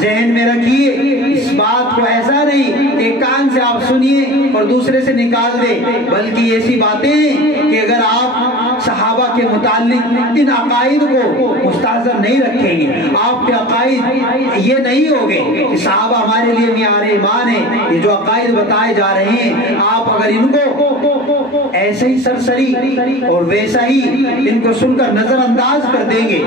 ذہن میں رکھیے، اس بات کو ایسا نہیں ایک کان سے آپ سنیے اور دوسرے سے نکال دے، بلکہ ایسی باتیں کہ اگر آپ صحابہ کے متعلق ان عقائد کو مستحضر نہیں رکھیں گے، آپ کے عقائد یہ نہیں ہوگے کہ صحابہ ہمارے لیے معیار ایمان ہے، یہ جو عقائد بتائے جا رہے ہیں آپ اگر ان کو ایسے ہی سرسری اور ویسا ہی ان کو سن کر نظر انداز کر دیں گے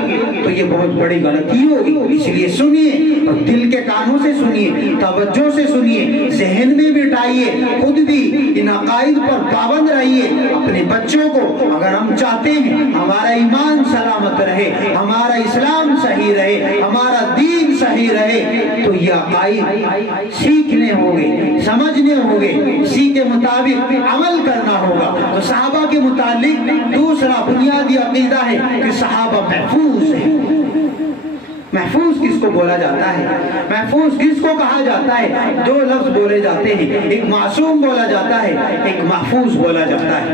تو یہ بہت بڑی غلطی ہوگی۔ اس لیے سنیے اور دل کے کانوں سے سنیے، توجہ سے سنیے، ذہن میں بٹھائیے، خود بھی ان عقائد پر پابند رہیے، اپنے بچوں کو اگر ہم چاہتے ہیں ہمارا ایمان سلامت رہے، ہمارا اسلام صحیح رہے، ہمارا دین صحیح رہے تو یہ عقائد سیکھنے ہوگے، سمجھنے ہوگے، اسی کے مطابق عمل کرنا ہوگا۔ تو صحابہ کے متعلق دوسرا بنیادی عقیدہ ہے کہ صحابہ محفوظ ہیں۔ محفوظ کس کو بولا جاتا ہے؟ محفوظ کس کو کہا جاتا ہے؟ دو لفظ بولے جاتے ہیں، ایک معصوم بولا جاتا ہے، ایک محفوظ بولا جاتا ہے۔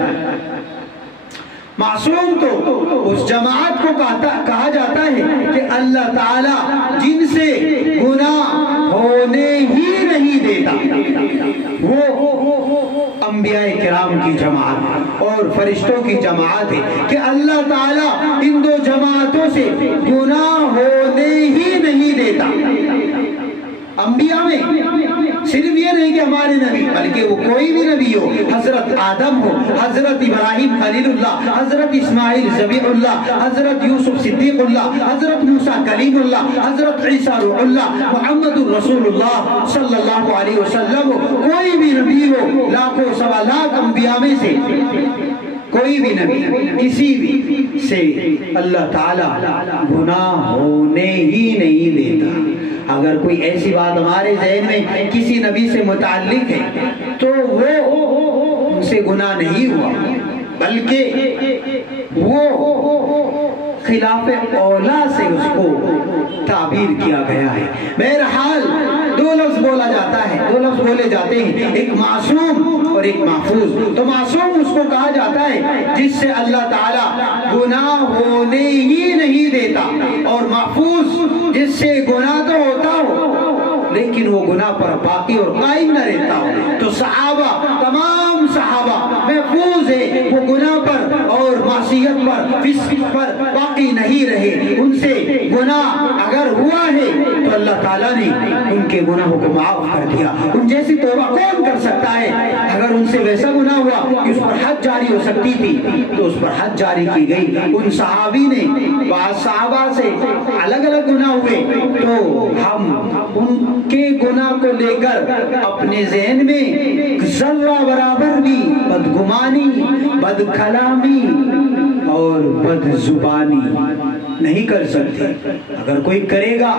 معصوم تو اس جماعت کو کہا جاتا ہے کہ اللہ تعالی جن سے گناہ ہونے ہی نہیں دیتا، وہ انبیاء کرام کی جماعت اور فرشتوں کی جماعت ہے کہ اللہ تعالیٰ ان دو جماعتوں سے گناہ ہونے ہی نہیں دیتا۔ انبیاء میں صرف یہ نہیں کہ ہمارے نبی، بلکہ وہ کوئی بھی نبی ہو، حضرت آدم ہو، حضرت ابراہیم خلیل اللہ، حضرت اسماعیل ذبیح اللہ، حضرت یوسف صدیق اللہ، حضرت موسیٰ کلیم اللہ، حضرت عیسیٰ روح اللہ، محمد الرسول اللہ صلی اللہ علیہ وسلم، کوئی بھی نبی ہو، لاکھوں سوا لاکھ انبیاء میں سے کوئی بھی نبی کسی بھی سے اللہ تعالیٰ گناہ ہونے ہی نہیں دیتا۔ اگر کوئی ایسی بات ہمارے ذہن میں کسی نبی سے متعلق ہے تو وہ ان سے گناہ نہیں ہوا، بلکہ وہ خلاف اولا سے اس کو تعبیر کیا گیا ہے۔ بہرحال دو لفظ بولا جاتا ہے، دو لفظ بولے جاتے ہیں، ایک معصوم اور ایک محفوظ۔ تو معصوم اس کو کہا جاتا ہے جس سے اللہ تعالیٰ گناہ ہونے ہی نہیں دیتا، اور محفوظ جس سے گناہ تو ہوتا ہو لیکن وہ گناہ پر باقی اور قائم نہ رہتا ہو۔ تو صحابہ، تمام صحابہ محفوظ ہے، وہ گناہ پر اور معصیت پر، فسق پر باقی نہیں رہے۔ ان سے گناہ اگر ہوا ہے تو اللہ تعالیٰ نے ان کے گناہوں کو معاف کر دیا۔ ان جیسی توبہ کون کر سکتا ہے؟ اگر ان سے ویسا گناہ ہوا کہ اس پر حد جاری ہو سکتی تھی تو اس پر حد جاری کی گئی۔ ان صحابی نے بعض صحابہ سے الگ الگ گناہ ہوئے تو ہم ان کے گناہ کو لے کر اپنے ذہن میں ذرہ برابر بھی بدگمانی، بد کلامی اور بد زبانی نہیں کر سکتے۔ اگر کوئی کرے گا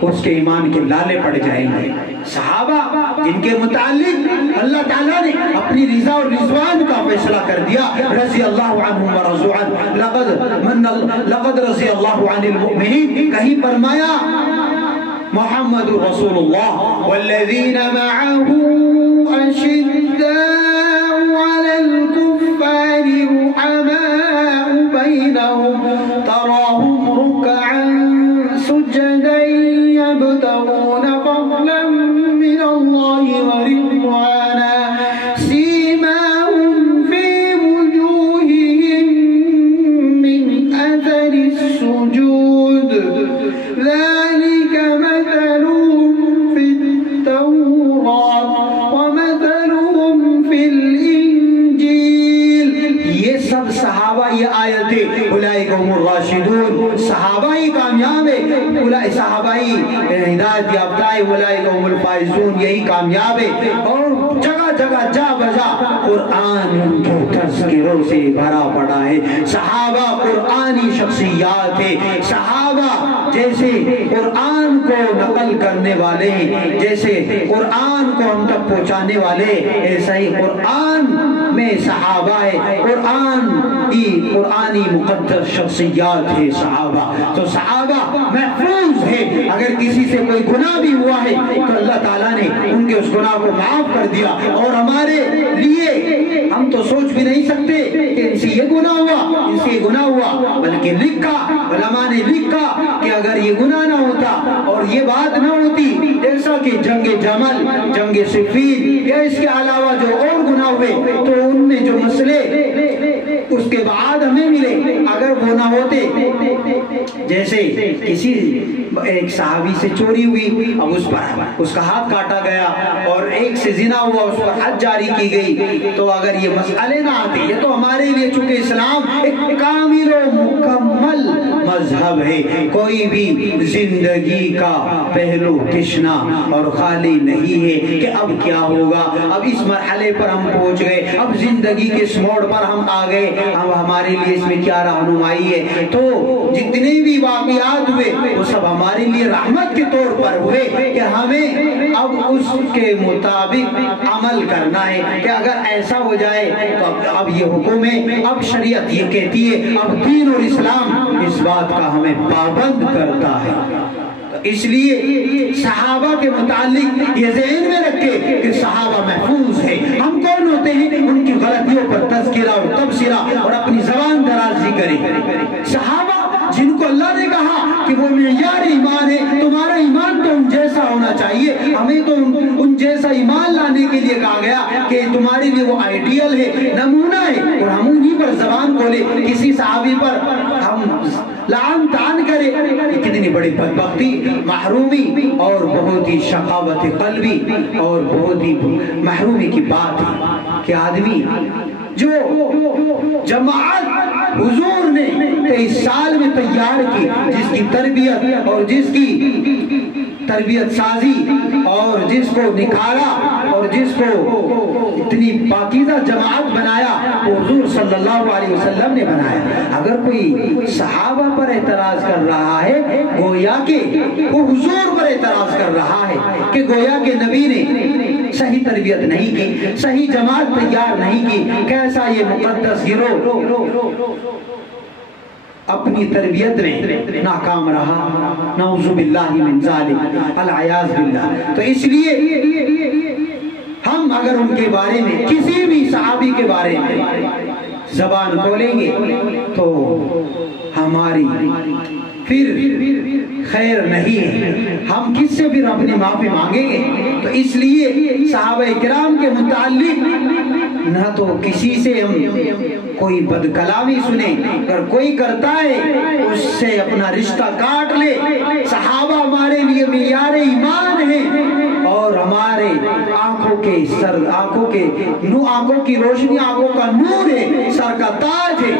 اس کے ایمان کے لالے پڑ جائیں گے۔ صحابہ جن کے متعلق اللہ تعالیٰ نے اپنی رضا اور رضوان کا فیصلہ کر دیا، رضی اللہ عنہم ورضوا عنہ، لقد رضی اللہ عن المؤمنین، کہیں فرمایا محمد رسول اللہ والذین معه اشداء علی الکفار رحماء بینہم تراہم رکعا سجدا یبتغون فضلا من اللہ ورضوانا سیماہم فی وجوہہم من اثر السجود ذلك مثلهم في التوراة ومثلهم في الإنجيل۔ یہ سب صحابہ، یہ آیتیں اولئک هم الراشدون، صحابہ ہی کامیاب ہے، صحابہ ہی ہدایت یافتہ ہے، اولئک هم الفائزون، یہی کامیاب ہے۔ اور جگہ جگہ جا بجا قرآن ان کے تذکروں سے بھرا پڑا ہے۔ صحابہ قرآنی شخصیات ہے، صحابہ جیسے قرآن کو نقل کرنے والے ہیں، جیسے قرآن کو ہم تک پہنچانے والے، ایسا ہی قرآن میں صحابہ ہے، قرآنی مقدس شخصیات ہے صحابہ۔ تو صحابہ صحابہ محفوظ ہے، اگر کسی سے کوئی گناہ بھی ہوا ہے تو اللہ تعالیٰ نے ان کے اس گناہ کو معاف کر دیا، اور ہمارے لیے ہم تو سوچ بھی نہیں سکتے کہ ان سے یہ گناہ ہوا، ان سے یہ گناہ ہوا، بلکہ لکھا، علماء نے لکھا کہ اگر یہ گناہ نہ ہوتا اور یہ بات نہ ہوتی، جیسا کہ جنگ جمل، جنگ صفین یا اس کے علاوہ جو اور گناہ ہوئے، تو ان میں جو مسئلے اس کے بعد ہمیں ملے اگر وہ نہ ہوتے، جیسے کسی ایک صحابی سے چوری ہوئی، اب اس کا ہاتھ کاٹا گیا، اور ایک سے زنا ہوا، اس پر حد جاری کی گئی، تو اگر یہ مسئلے نہ آتے، یہ تو ہمارے لیے چونکہ اسلام ایک کامل و مکمل مذہب ہے، کوئی بھی زندگی کا پہلو تشنا اور خالی نہیں ہے کہ اب کیا ہوگا، اب اس مرحلے پر ہم پہنچ گئے، اب زندگی کے اس موڑ پر ہم آ گئے، اب ہمارے لیے اس میں کیا رہنمائی ہے؟ تو جتنے بھی واقعات ہوئے وہ سب ہمارے لیے رحمت کے طور پر ہوئے کہ ہمیں اب اس کے مطابق عمل کرنا ہے کہ اگر ایسا ہو جائے تو اب یہ حکم ہے، اب شریعت یہ کہتی ہے، اب دین اور اسلام اس بات کا ہمیں پابند کرتا ہے۔ اس لیے صحابہ کے متعلق یہ ذہن میں رکھے کہ صحابہ محفوظ ہے۔ ہم کون ہوتے ہیں ان کی غلطیوں پر تذکرہ اور تبصرہ اور اپنی زبان درازی کریں؟ صحابہ جن کو اللہ نے کہا کہ وہ معیار ایمان ہے، تمہارا ایمان تو ان جیسا ہونا چاہیے، ہمیں تو ان جیسا ایمان لانے کے لیے کہا گیا کہ تمہارے لیے وہ آئیڈیل ہے، نمونہ ہے، اور ہم انہی پر زبان کھولے، کسی صحابی پر ہم لعن طعن کرے، کتنی بڑی بدبختی، محرومی اور بہت ہی شقاوت قلبی اور بہت ہی محرومی کی بات ہے کہ آدمی جو جماعت حضور نے 23 سال میں تیار کی، جس کی تربیت اور جس کی تربیت سازی اور جس کو نکھارا اور جس کو اتنی پاکیزہ جماعت بنایا، وہ حضور صلی اللہ علیہ وسلم نے بنایا۔ اگر کوئی صحابہ پر اعتراض کر رہا ہے، گویا کہ وہ حضور پر اعتراض کر رہا ہے کہ گویا کہ نبی نے صحیح تربیت نہیں کی، صحیح جماعت تیار نہیں کی، کیسا یہ مقدس گروہ اپنی تربیت میں ناکام رہا، نعوذ باللہ من ذالک، العیاذ باللہ۔ تو اس لیے ہم اگر ان کے بارے میں، کسی بھی صحابی کے بارے میں زبان کھولیں گے تو ہماری پھر خیر نہیں ہے، ہم کس سے پھر اپنی معافی مانگیں گے؟ تو اس لیے صحابہ کرام کے متعلق نہ تو کسی سے ہم کوئی بد کلامی سنیں، اگر کوئی کرتا ہے اس سے اپنا رشتہ کاٹ لے۔ صحابہ ہمارے لیے معیار ایمان ہے اور ہمارے آنکھوں کی روشنی، آنکھوں کا نور ہے، سر کا تاج ہے۔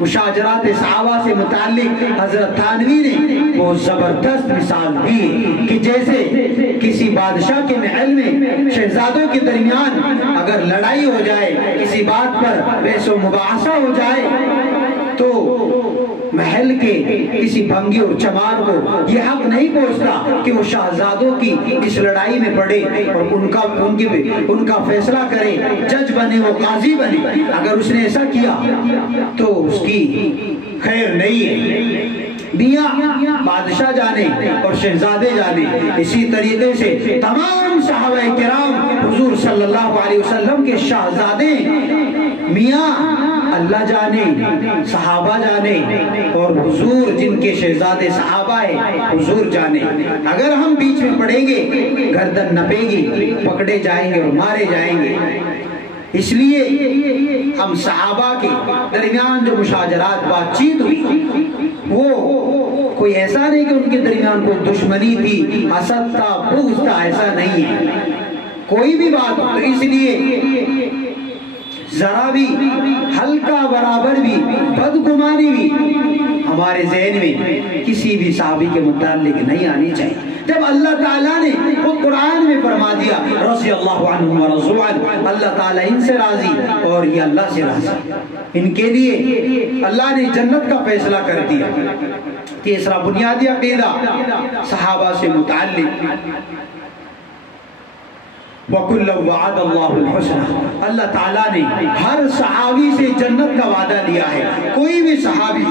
مشاجرات صحابہ سے متعلق حضرت تھانوی نے وہ زبردست مثال دی کہ جیسے کسی بادشاہ کے محل میں شہزادوں کے درمیان اگر لڑائی ہو جائے، کسی بات پر بحث و مباحثہ ہو جائے، تو محل کے کسی بھنگی اور چمار کو یہ حق نہیں پہنچتا کہ وہ شہزادوں کی اس لڑائی میں پڑے اور ان کا فیصلہ کرے، جج بنے، وہ قاضی بنے۔ اگر اس نے ایسا کیا تو اس کی خیر نہیں ہے۔ میاں بادشاہ جانے اور شہزادے جانے، اسی طریقے سے تمام صحابہ کرام حضور صلی اللہ علیہ وسلم کے شہزادے، میاں اللہ جانے، صحابہ جانے، اور حضور جن کے شہزادے صحابہ ہیں حضور جانے۔ اگر ہم بیچ میں پڑیں گے گردن نپے گی، پکڑے جائیں گے اور مارے جائیں گے۔ اس لیے ہم صحابہ کے درمیان جو مشاجرات بات چیت ہوئی، وہ کوئی ایسا نہیں کہ ان کے درمیان کوئی دشمنی تھی، حسد تھا، بغض تھا، ایسا نہیں ہے کوئی بھی بات۔ تو اس لیے ذرا بھی ہلکا برابر بھی بدگمانی بھی ہمارے ذہن میں کسی بھی صحابی کے متعلق نہیں آنی چاہیے۔ جب اللہ تعالیٰ نے خود قرآن میں فرما دیا رضی اللہ عنہم ورضوا عنہ، اللہ تعالیٰ ان سے راضی اور یہ اللہ سے راضی، ان کے لیے اللہ نے جنت کا فیصلہ کر دیا۔ تیسرا بنیادی عقیدہ صحابہ سے متعلق، وَكُلًّا وَعَدَ اللَّهُ الْحُسْنَى، اللہ تعالیٰ نے ہر صحابی سے جنت کا وعدہ لیا ہے۔ کوئی بھی صحابی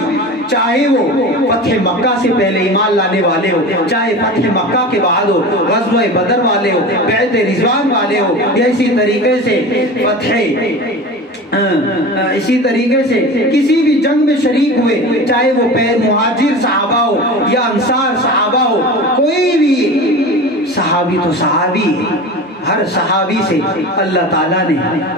چاہے وہ فتح مکہ سے پہلے ایمان لانے والے ہو، چاہے فتح مکہ کے بعد ہو، غزوہ بدر والے ہو، بیعت رضوان والے ہو، یا اسی طریقے سے اسی طریقے سے کسی بھی جنگ میں شریک ہوئے، چاہے وہ مہاجر صحابہ ہو یا انصار صحابہ ہو، کوئی بھی صحابی تو صحابی ہے۔ ہر صحابی سے اللہ تعالیٰ نے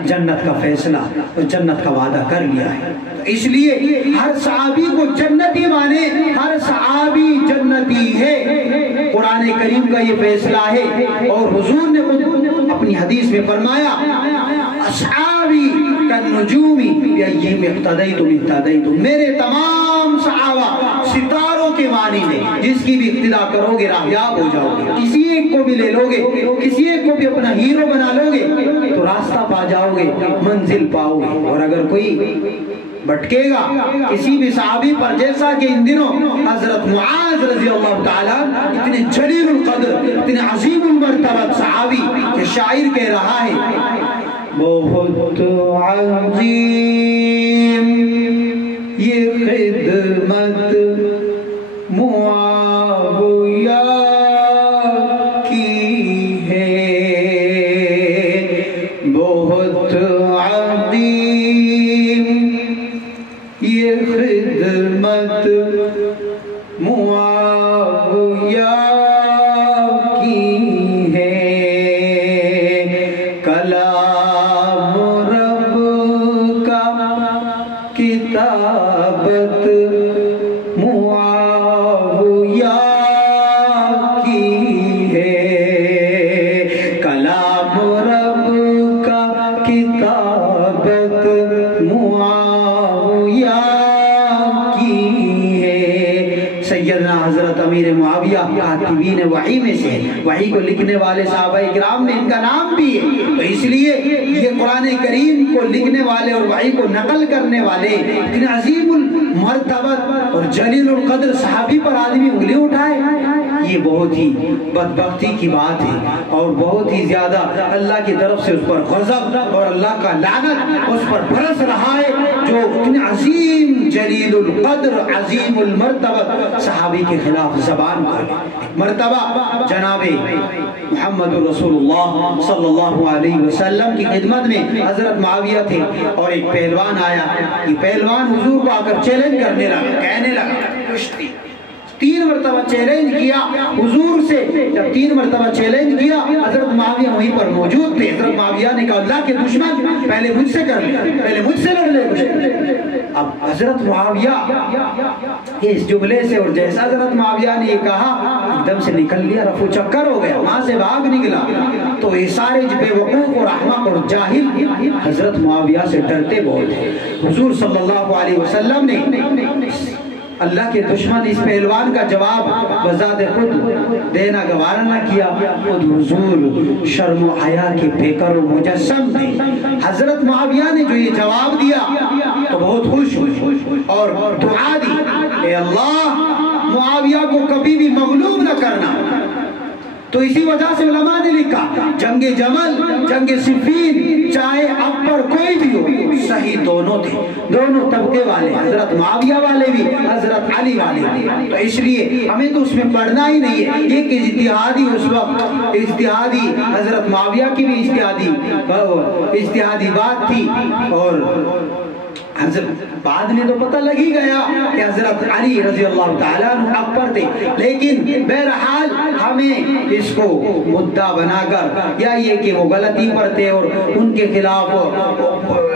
جنت کا فیصلہ اور جنت کا وعدہ کر لیا ہے، اس لیے ہر صحابی کو جنتی مانے، ہر صحابی جنتی ہے۔ قرآن کریم کا یہ فیصلہ ہے، اور حضور نے خود اپنی حدیث میں فرمایا اصحابی کالنجومی بأیہم اقتدیتم اہتدیتم، میرے تمام صحابہ ستاروں کے مانند ہیں، جس کی بھی اقتدا کرو گے راہیاب ہو جاؤ گے، کسی ایک کو بھی لے لو گے، کسی ایک کو بھی اپنا ہیرو بنا لو گے تو راستہ پا جاؤ گے، منزل پاؤ گے۔ اور اگر کوئی بھٹکے گا کسی بھی صحابی پر، جیسا کہ ان دنوں حضرت معاذ رضی اللہ تعالیٰ اتنے جلیل القدر، اتنے عظیم المرتبہ صحابی کہ شاعر کہہ رہا ہے بہت عظیم یہ خدمت معاویہ کی ہے، بہت عظیم یہ خدمت معاویہ کی ہے، کلام رب کا کتابت معاویہ کی ہے، کلام رب کا کتابت معاویہ کی ہے۔ سیدنا حضرت امیر معاویہ کاتبین وحی میں سے، وحی کو لکھنے والے صحابہ کرام میں ان کا نام بھی ہے، تو اس لیے یہ قرآن کریم کو لکھنے والے اور وحی کو نقل کرنے والے اتنے عظیم المرتبت اور جلیل القدر صحابی پر آدمی انگلی اٹھائے، یہ بہت ہی بدبختی کی بات ہے، اور بہت ہی زیادہ اللہ کی طرف سے اس پر غضب اور اللہ کا لعنت اس پر برس رہا ہے، جو اتنے عظیم جلیل القدر عظیم المرتبت صحابی کے خلاف زبان کھولے۔ مرتبہ جناب محمد رسول اللہ صلی اللہ علیہ وسلم کی خدمت میں حضرت معاویہ تھے، اور ایک پہلوان آیا، یہ پہلوان حضور کو آ کر چیلنج کرنے لگا، کہنے لگا کشتی، 3 مرتبہ چیلنج کیا حضور سے۔ جب 3 مرتبہ چیلنج کیا، حضرت معاویہ وہیں پر موجود تھے، حضرت معاویہ نے کہا اللہ کے دشمن پہلے مجھ سے کر لے، پہلے مجھ سے لڑ لے۔ اب حضرت معاویہ اس جملے سے، اور جیسا حضرت معاویہ نے یہ کہا، ایک دم سے نکل لیا، رفو چکر ہو گیا، وہاں سے بھاگ نکلا۔ تو یہ سارے بے وقوف اور احمق اور جاہل حضرت معاویہ سے ڈرتے بہت ہیں۔ حضور صلی اللہ علیہ وسلم نے اللہ کے دشمن اس پہلوان کا جواب بذات خود دینا گوارا نہ کیا، خود حضور شرم و حیا کے پیکر و مجسم تھے۔ حضرت معاویہ نے جو یہ جواب دیا تو بہت خوش ہوئے اور دعا دی، اے اللہ معاویہ کو کبھی بھی مغلوب نہ کرنا۔ تو اسی وجہ سے علماء نے لکھا جنگ جمل، جنگ صفین، چاہے اب پر کوئی بھی ہو، صحیح دونوں تھے، دونوں طبقے والے، حضرت معاویہ والے بھی، حضرت علی والے بھی۔ تو اس لیے ہمیں تو اس میں پڑھنا ہی نہیں ہے، یہ کہ اجتہادی اس وقت اجتہادی حضرت معاویہ کی بھی اجتہادی بات تھی، اور حضرت بعد میں تو پتہ لگ ہی گیا کہ حضرت علی رضی اللہ تعالیٰ عنہ حق پر تھے، لیکن بہرحال ہمیں اس کو مدعا بنا کر، یا یہ کہ وہ غلطی پر تھے اور ان کے خلاف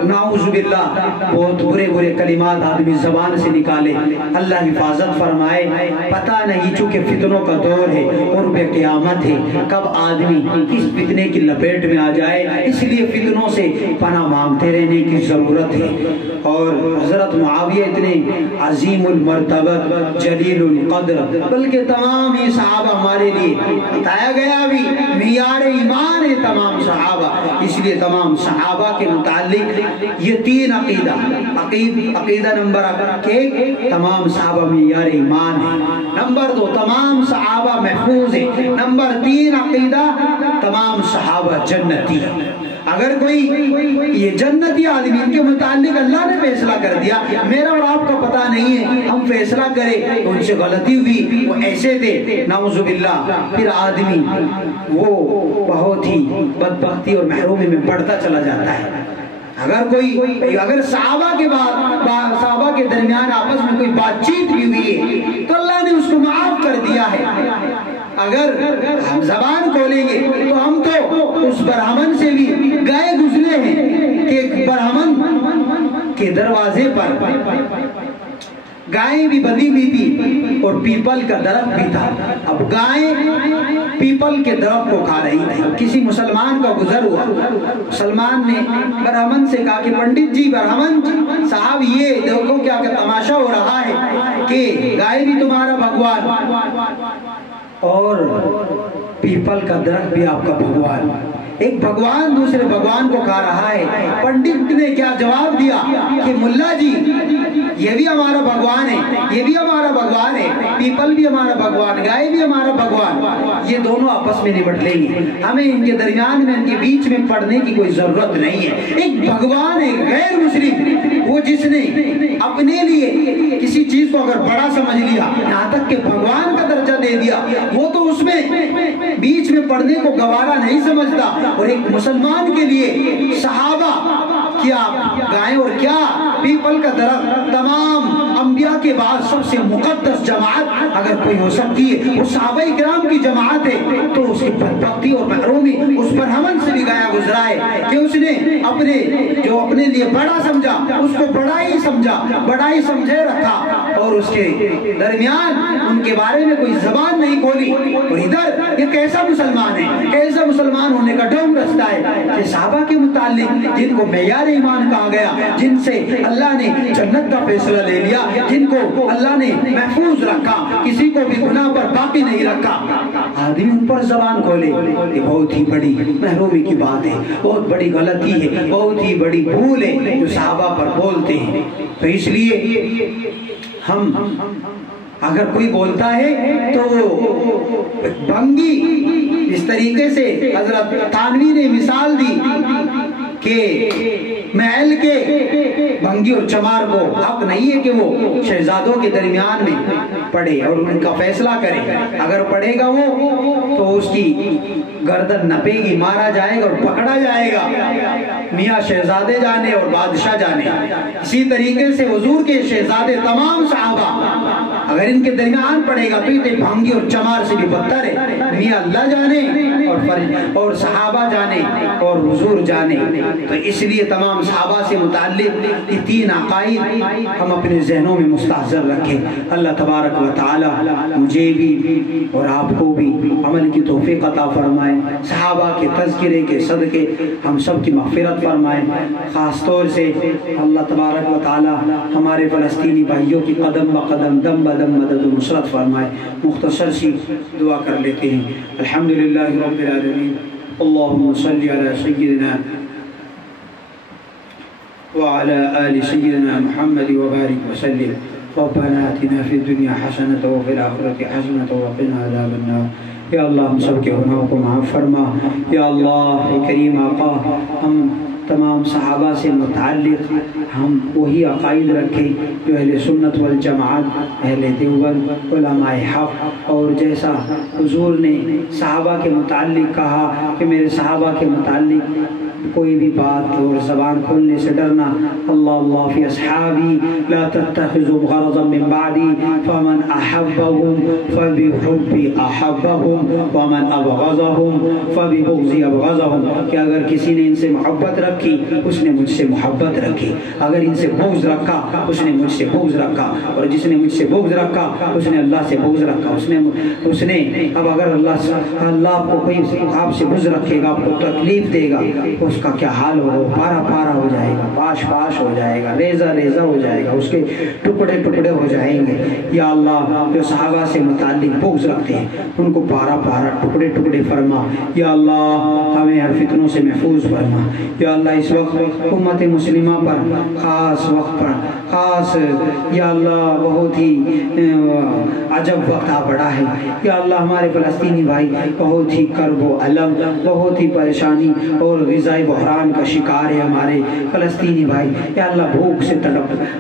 نعوذ باللہ بہت برے برے کلمات آدمی زبان سے نکالے، اللہ حفاظت فرمائے۔ پتہ نہیں، چونکہ فتنوں کا دور ہے، قرب قیامت ہے، کب آدمی کس فتنے کی لپیٹ میں آ جائے، اس لیے فتنوں سے پناہ مانگتے رہنے کی ضرورت ہے۔ اور حضرت معاویہ اتنے عظیم المرتبہ جلیل القدر، بلکہ تمام ہی صحابہ ہمارے لیے بتایا گیا بھی معیار ایمان ہے تمام صحابہ، اس لیے تمام صحابہ کے متعلق یہ 3 عقیدہ نمبر 1 تمام صحابہ معیار ایمان ہے، نمبر 2 تمام صحابہ محفوظ ہیں، نمبر 3 عقیدہ تمام صحابہ جنتی ہیں۔ اگر کوئی یہ جنتی آدمی ان کے متعلق اللہ نے فیصلہ کر دیا، میرا اور آپ کا پتہ نہیں ہے، ہم فیصلہ کریں، تو ان سے غلطی ہوئی، وہ ایسے تھے نعوذ باللہ۔ پھر آدمی وہ بہت ہی بدبختی اور محرومی میں بڑھتا چلا جاتا ہے۔ اگر صحابہ کے درمیان آپس میں کوئی بات چیت بھی ہوئی ہے تو اللہ نے اس کو معاف کر دیا ہے۔ اگر ہم زبان کھولیں گے تو ہم تو اس برہمن سے بھی گئے گزرے ہیں کہ برہمن کے دروازے پر گائیں بھی بندھی ہوئی تھی اور پیپل کا درخت بھی تھا۔ اب گائیں پیپل کے درخت کو کھا رہی تھی۔ کسی مسلمان کا گزر ہوا، مسلمان نے برہمن سے کہا کہ پنڈت جی، برہمن صاحب، یہ دیکھو کیا تماشا ہو رہا ہے کہ گائے بھی تمہارا بھگوان اور پیپل کا درخت بھی آپ کا بھگوان، ایک بھگوان دوسرے بھگوان کو کھا رہا ہے۔ پنڈت نے کیا جواب دیا کہ ملا جی، یہ بھی ہمارا بھگوان ہے، یہ بھی ہمارا بھگوان ہے، پیپل بھی ہمارا بھگوان، گائے بھی ہمارا بھگوان، یہ دونوں آپس میں نبٹ لیں گے، ہمیں ان کے درمیان میں، ان کے بیچ میں پڑنے کی کوئی ضرورت نہیں ہے۔ ایک بھگوان ہے غیر مسلم، وہ جس نے اپنے لیے کسی چیز کو اگر بڑا سمجھ لیا، یہاں تک کہ بھگوان کا درجہ دے دیا، وہ تو اس میں بیچ میں پڑنے کو گوارا نہیں سمجھتا۔ اور ایک مسلمان کے لیے صحابہ کیا گائیں اور کیا پیپل کا درخت، تمام انبیاء کے بعد سب سے مقدس جماعت اگر کوئی ہو سکتی ہے وہ صحابہ کرام کی جماعت ہے، تو اس کی بدبختی اور محرومی اس برہمن سے بھی گیا گزرا ہے کہ اس نے اپنے لیے بڑا سمجھا، اس کو بڑا ہی سمجھے رکھا، اور اس کے درمیان ان کے بارے میں کوئی زبان نہیں کھولی۔ اور ادھر یہ کیسا مسلمان ہے، کیسا مسلمان ہونے کا ڈھنگ رستا ہے کہ صحابہ کے متعلق جن کو معیار ایمان کہا گیا، جن سے اللہ نے جنت کا فیصلہ لے لیا، جن کو اللہ نے محفوظ رکھا، کسی کو بھی گناہ پر باقی نہیں رکھا، آدمی ان پر زبان کھولے، یہ بہت ہی بڑی محرومی کی بات ہے، بہت بڑی غلطی ہے، بہت ہی بڑی بھول ہے جو صحابہ پر بولتے ہیں۔ تو اس لیے ہم اگر کوئی بولتا ہے تو بھنگی، اس طریقے سے حضرت تھانوی نے مثال دی کہ محل کے بھنگی اور چمار کو حق نہیں ہے کہ وہ شہزادوں کے درمیان میں پڑے اور ان کا فیصلہ کرے، اگر پڑے گا وہ تو اس کی گردن نپے گی، مارا جائے گا اور پکڑا جائے گا، میاں شہزادے جانے اور بادشاہ جانے۔ اسی طریقے سے حضور کے شہزادے تمام صحابہ اگر ان کے درمیان پڑے گا تو یہ بھنگی اور چمار سے بھی بدتر ہے، میاں اللہ جانے اور صحابہ جانے اور حضور جانے۔ تو اس لیے تمام صحابہ سے متعلق یہ تین عقائد ہم اپنے ذہنوں میں مستحضر رکھیں۔ اللہ تبارک و تعالی مجھے بھی اور آپ کو بھی عمل کی توفیق عطا فرمائے، صحابہ کے تذکرے کے صدقے ہم سب کی مغفرت فرمائے۔ خاص طور سے اللہ تبارک و تعالی ہمارے فلسطینی بھائیوں کی قدم بقدم، دم بدم مدد و نصرت فرمائے۔ مختصر سی دعا کر لیتے ہیں۔ الحمدللہ رب العالمین، اللہم صلی علی سیدنا وعلى آل سيدنا محمد وبارك وسلم۔ ربنا آتنا في الدنيا حسنة وفي الآخرة حسنة وقنا عذاب النار۔ یا اللہ ہم سب کے گناہوں کو معاف فرما، یا اللہ کریم آقا ہم تمام صحابہ سے متعلق ہم وہی عقائد رکھیں جو اہل سنت والجماعت، اہل دیوبند، علماء حق، اور جیسا حضور نے صحابہ کے متعلق کہا کہ میرے صحابہ کے متعلق کوئی بھی بات اور زبان کھولنے سے ڈرنا۔ اللہ فی اصحابی لا تتخذوا غرضا من بعدی فمن احبهم فبحبی احبهم ومن ابغضهم فببغضی ابغضهم، کہ اگر کسی نے ان سے محبت رکھی اس نے مجھ سے محبت رکھی، اگر ان سے بغض رکھا اس نے مجھ سے بغض رکھا، اور جس نے مجھ سے بغض رکھا اس نے اللہ سے بغض رکھا۔ اس نے اب اگر اللہ آپ کو کوئی آپ سے بغض رکھے گا، آپ کو تکلیف دے گا، اس کا کیا حال ہوگا؟ پارا پارا ہو جائے گا، پاش پاش ہو جائے گا، ریزہ ریزہ ہو جائے گا، اس کے ٹکڑے ٹکڑے ہو جائیں گے۔ یا اللہ جو صحابہ سے متعلق بغض رکھتے ہیں ان کو پارا پارا ٹکڑے ٹکڑے فرما۔ یا اللہ ہمیں ہر فتنوں سے محفوظ فرما۔ یا اللہ اس وقت امت مسلمہ پر خاص وقت پر خاص یا اللہ بہت ہی عجب وقت آ پڑا ہے یا اللہ، ہمارے فلسطینی بھائی بہت ہی کرب و الم، بہت ہی پریشانی اور غذائی بحران کا شکار ہے ہمارے فلسطینی بھائی یا اللہ،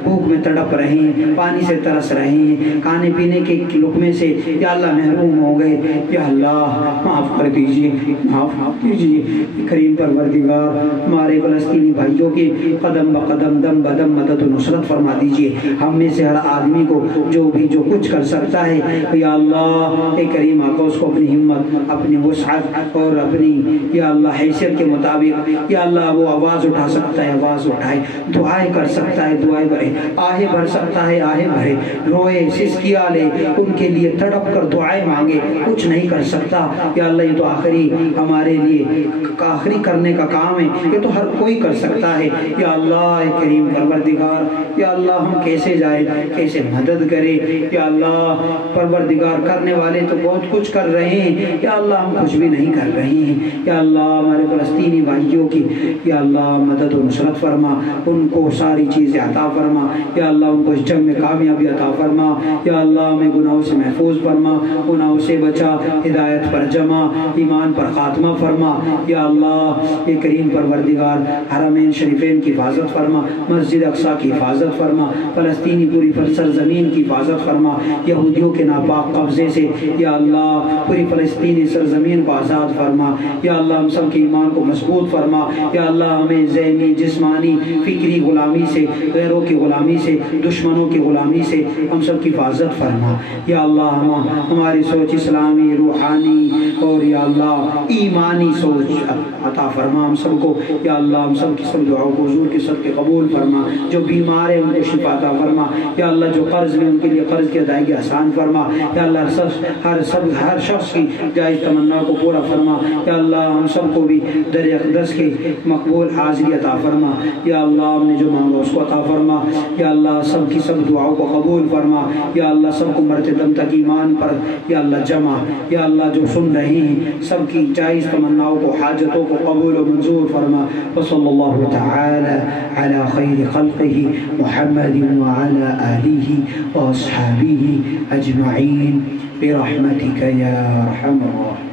بھوک میں تڑپ رہے ہیں، پانی سے ترس رہے ہیں، کھانے پینے کے لقمے سے یا اللہ محروم ہو گئے یا اللہ، معاف کر دیجئے، معاف کیجئے کریم پروردگار، ہمارے فلسطینی بھائیوں کے قدم بقدم دم بدم مدد و نصرت فرما دیجئے، ہم میں سے ہر آدمی کو جو کچھ کر سکتا ہے یا اللہ اے کریم آقا اس کو اپنی ہمت، اپنی وسعت اور اپنی یا اللہ حیثیت کے مطابق یا اللہ وہ آواز اٹھا سکتا ہے آواز اٹھائے، دعائیں کر سکتا ہے دعائیں بھرے، آہیں بھر سکتا ہے آہیں بھرے، روئے سسکیاں لے ان کے لیے تڑپ کر دعائیں مانگے، کچھ نہیں کر سکتا یا اللہ، یہ تو آخری ہمارے لیے آخری کرنے کا کام ہے، یہ تو ہر کوئی کر سکتا ہے یا اللہ اے کریم پروردگار یا اللہ، ہم کیسے جائیں، کیسے مدد کرے یا اللہ پروردگار، کرنے والے تو بہت کچھ کر رہے ہیں یا اللہ، ہم کچھ بھی نہیں کر رہے ہیں یا اللہ، ہمارے فلسطینی بھائیوں کی یا اللہ مدد و نصرت فرما، ان کو ساری چیزیں عطا فرما یا اللہ، ان کو اس جنگ میں کامیابی عطا فرما یا اللہ، ہمیں گناہوں سے محفوظ فرما، گناہوں سے بچا، ہدایت پر جمع، ایمان پر خاتمہ فرما یا اللہ یہ کریم پروردگار، حرمین شریفین کی حفاظت فرما، مسجد اقصی کی حفاظت فرما، فلسطینی پوری سرزمین کی حفاظت فرما، یہودیوں کے ناپاک قبضے سے یا اللہ پوری فلسطینی سرزمین کو آزاد فرما یا اللہ، ہم سب کے ایمان کو مضبوط فرما یا اللہ، ہمیں ذہنی جسمانی فکری غلامی سے، غیروں کی غلامی سے، دشمنوں کی غلامی سے ہم سب کی حفاظت فرما یا اللہ، ہماری سوچ اسلامی روحانی اور یا اللہ ایمانی سوچ عطا فرما ہم سب کو یا اللہ، ہم سب کی سب دعاؤں کو حضور کے صدقے قبول فرما، جو بیمار ہیں ان کو شفا عطا فرما یا اللہ، جو قرض میں ان کے لیے قرض کی ادائیگی آسان فرما یا اللہ، ہر شخص کی جائز تمنا کو پورا فرما یا اللہ، ہم سب کو بھی در اقدس کی مقبول حاضری عطا فرما یا اللہ، ہم نے جو مانگا اس کو عطا فرما یا اللہ، سب کی سب دعاؤں کو قبول فرما یا اللہ، سب کو مرتے دم تک ایمان پر یا اللہ جمع یا اللہ، جو سن رہے ہیں سب کی جائز تمناؤں کو حاجتوں کو قبول و منظور فرما، وصلی اللہ تعالی علی خیر خلقہ محمد وعلی آلہ واصحابہ اجمعین برحمتک یا ارحم الراحمین۔